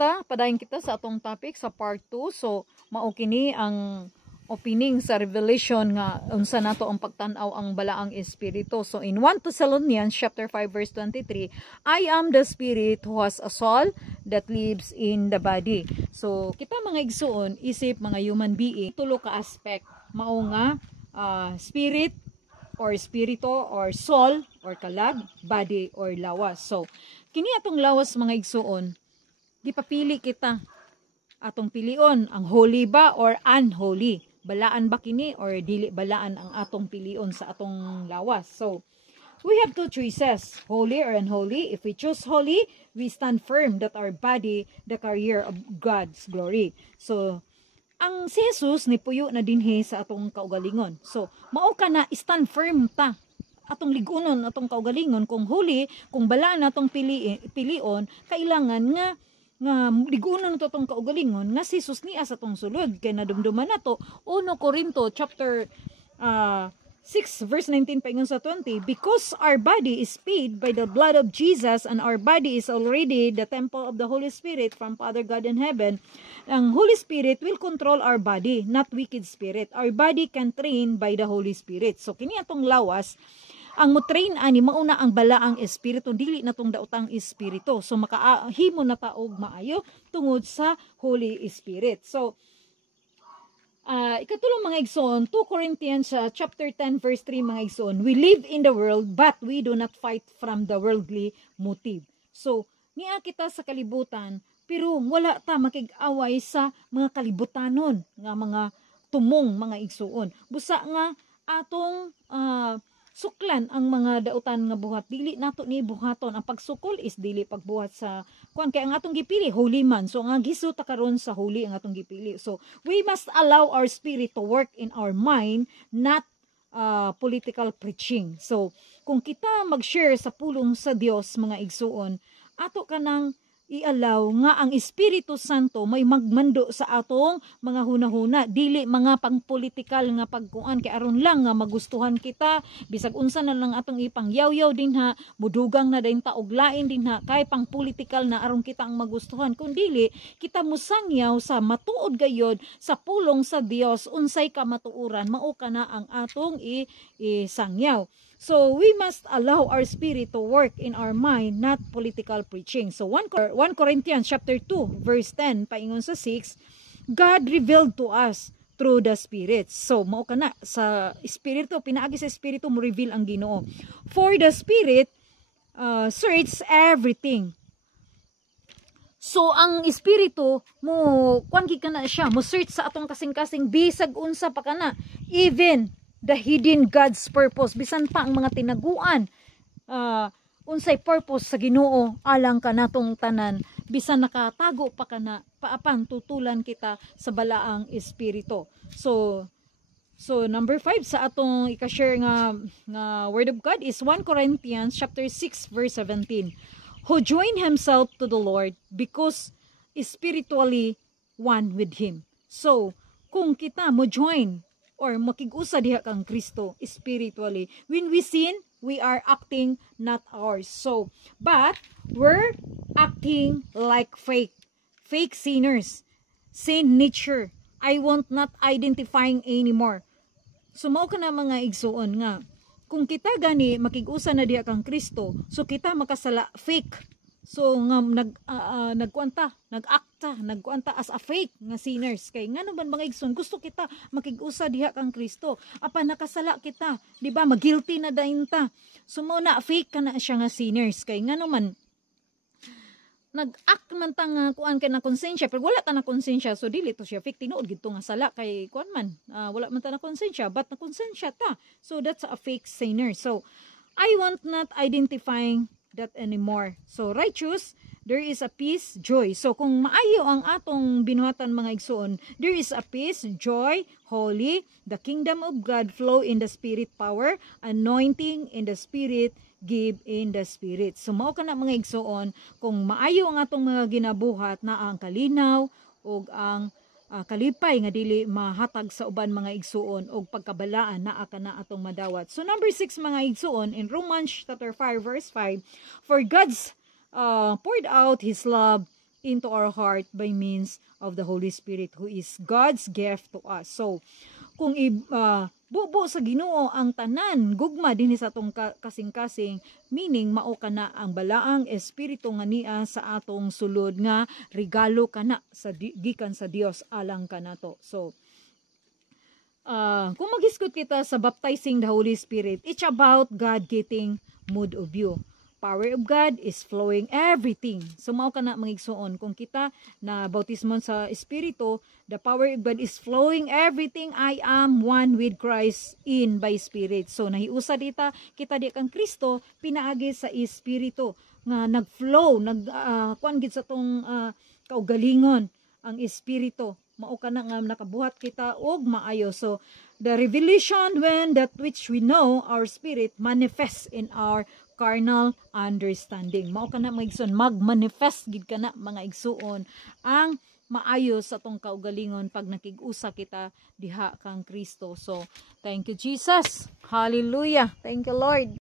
ta, padayon kita sa atong topic sa part 2. So, mao kini ang opening sa revelation nga unsa nato ang pagtan-aw ang balaang espiritu. So, in 1 Thessalonians chapter 5 verse 23, I am the spirit who has a soul that lives in the body. So, kita mga igsuon, isip mga human being, tulo ka aspect. Mao nga spirit or spirito or soul or kalag, body or lawas. So, kini atong lawas mga igsuon, gipapili kita atong pilion ang holy ba or unholy. Balaan ba kini or dili balaan ang atong pilion sa atong lawas. So, we have two choices, holy or unholy. If we choose holy, we stand firm that our body, the carrier of God's glory. So, ang si Jesus ni puyo na dinhi sa atong kaugalingon. So, mao ka na stand firm ta atong ligunon, atong kaugalingon kung holy, kung balaan atong pilion, kailangan nga ligunon nato atong kaugalingon nga si Jesus niya sa atong sulod kay nadumduman nato 1 Corinto chapter 6 verse 19 paingon sa 20, because our body is paid by the blood of Jesus and our body is already the temple of the Holy Spirit from Father God in heaven. Ang Holy Spirit will control our body, not wicked spirit. Our body can train by the Holy Spirit. So kini atong lawas, ang mo-train ani mauna ang balaang espiritu, dili na tong daotang espiritu. So makaahimo na taog maayo tungod sa Holy Spirit. So ikatulong mga igsoon, 2 Corinthians chapter 10 verse 3 mga igsoon, we live in the world but we do not fight from the worldly motive. So niya kita sa kalibutan pero wala ta makig-away sa mga kalibutanon nga mga tumong mga igsoon. Busa nga atong suklan ang mga dautan nga buhat, dili nato ni buhaton. Ang pagsukol is dili pagbuhat sa kuan kay ang atong gipili holy man. So ang gisuta karon sa holy ang atong gipili. So we must allow our spirit to work in our mind, not political preaching. So kung kita mag-share sa pulong sa Dios mga igsuon, ato kanang i-allow nga ang Espiritu Santo may magmando sa atong mga hunahuna, dili mga pangpolitikal nga pagkuan kay aron lang nga magustuhan kita, bisag unsa na lang atong ipangyaw-yaw din ha, mudugang na din ta og lain din ha, kay pangpolitikal na aron kita ang magustuhan, kun dili kita musangyaw sa matuod gayod sa pulong sa Dios, unsay ka matuuran mao kana ang atong isangyaw. So, we must allow our spirit to work in our mind, not political preaching. So, 1 Corinthians chapter 2, verse 10, paingon sa 6, God revealed to us through the Spirit. So, mao ka na, sa Espiritu, pinaagi sa Espiritu mo reveal ang Ginoo. For the Spirit searches everything. So, ang Espiritu mo, kuan ka na siya, mo search sa atong kasing-kasing, bisag unsa pa ka na, even the hidden God's purpose, bisan pa ang mga tinaguan, unsay purpose sa Ginoo alang ka natong tanan, bisan nakatago pa kana paapang tutulan kita sa balaang espiritu. So number 5 sa atong i-share nga word of God is 1 Corinthians chapter 6 verse 17, who joined himself to the Lord because spiritually one with him. So kung kita mo join or makig-usa diha kang Kristo spiritually, when we sin, we are acting not ours. So, but we're acting like fake sinners, sin nature. I want not identifying anymore. So, mao ka na mga igsuon nga, kung kita gani makig-usa na diha kang Kristo, so kita makasala fake. So nga nagkuanta as a fake nga sinners, kay ngano man mga igsoon gusto kita makig-usa diha kang Kristo, apan nakasala kita, di ba, mag-guilty na dayon ta. So mo na fake ka na siya nga sinners, kay ngano man nag-act man ta nga kuan kay na konsensya pero wala ta na konsensya, so dili to siya fake, tinuod gid to nga sala kay kuan man wala man ta na konsensya, but na konsensya ta, so that's a fake sinner. So I want not identifying that anymore. So righteous, there is a peace, joy. So kung maayo ang atong binuhatan mga igsoon, there is a peace, joy, holy, the kingdom of God flow in the spirit power, anointing in the spirit, give in the spirit. So mao kana mga igsoon, kung maayo ang atong mga ginabuhat na ang kalinaw ug ang kalipay nga dili mahatag sa uban mga igsuon og pagkabalaan naa kana atong madawat. So number 6 mga igsuon in Romans chapter 5 verse 5, for God's poured out His love into our heart by means of the Holy Spirit who is God's gift to us. So, kung bubo sa Ginoo ang tanan gugma dinhi sa atong kasing-kasing, meaning mao kana ang balaang espiritu nga niya sa atong sulod nga regalo kana sa gikan sa Dios alang kanato. So, kung maghisgot kita sa baptizing the Holy Spirit, it's about God getting mood of you. Power of God is flowing everything. So, mao ka na mangigsuon. Kung kita na bautismon sa Espiritu, the power of God is flowing everything. I am one with Christ in by Spirit. So, nahiusa kita di kang Kristo, pinaagi sa Espiritu. Nga nag-flow, kuan gid sa tong kaugalingon ang Espiritu. Mao ka na nga nakabuhat kita og maayo. So, the revelation when that which we know, our spirit, manifests in our carnal understanding. Mao kana mga igsoon, mag-manifest gid kana mga igsoon ang maayo sa tong kaugalingon pag nakig-usa kita diha kang Kristo. So, thank you Jesus. Hallelujah. Thank you Lord.